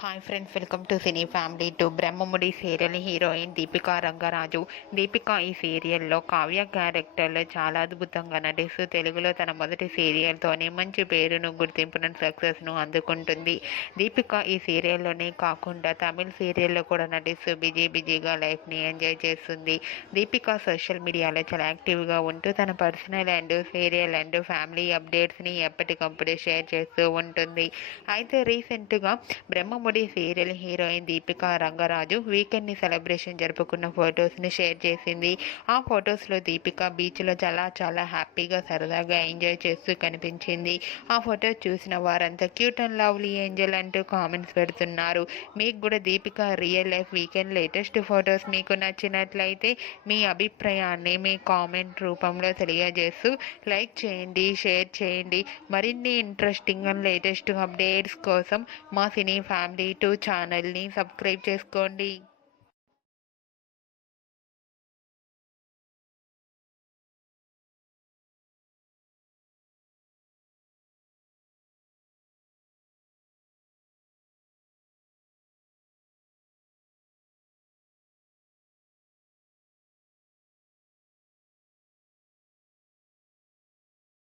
Hi friends, welcome to cine family to Brahmamudi serial heroine Deepika Rangaraju. Deepika ఈ సీరియల్లో కావ్య క్యారెక్టర్లో చాలా అద్భుతంగా నటిస్తూ తెలుగులో తన మొదటి సీరియల్తోనే మంచి పేరును, గుర్తింపును, సక్సెస్ను అందుకుంటుంది. దీపిక ఈ సీరియల్లోనే కాకుండా తమిళ సీరియల్లో కూడా నటిస్తూ బిజీగా లైఫ్ని ఎంజాయ్ చేస్తుంది. దీపిక సోషల్ మీడియాలో చాలా యాక్టివ్గా ఉంటూ తన personal and serial and family అప్డేట్స్ని ఎప్పటికప్పుడు షేర్ చేస్తూ ఉంటుంది. అయితే రీసెంట్గా బ్రహ్మముడి సీరియల్ హీరోయిన్ దీపికా రంగరాజు వీకెండ్ని సెలబ్రేషన్ జరుపుకున్న ఫొటోస్ని షేర్ చేసింది. ఆ ఫొటోస్లో దీపిక బీచ్లో చాలా హ్యాపీగా సరదాగా ఎంజాయ్ చేస్తూ కనిపించింది. ఆ ఫొటో చూసిన వారంతా క్యూట్ అండ్ లవ్లీ ఏంజల్ అంటూ కామెంట్స్ పెడుతున్నారు. మీకు కూడా Deepika real life weekend latest photos మీకు నచ్చినట్లయితే మీ అభిప్రాయాన్ని మీ కామెంట్ రూపంలో తెలియజేస్తూ లైక్ చేయండి, షేర్ చేయండి. మరిన్ని ఇంట్రెస్టింగ్ అండ్ లేటెస్ట్ అప్డేట్స్ కోసం మా సినీ ఫ్యామిలీ 2 ఛానల్ని సబ్స్క్రైబ్ చేసుకోండి.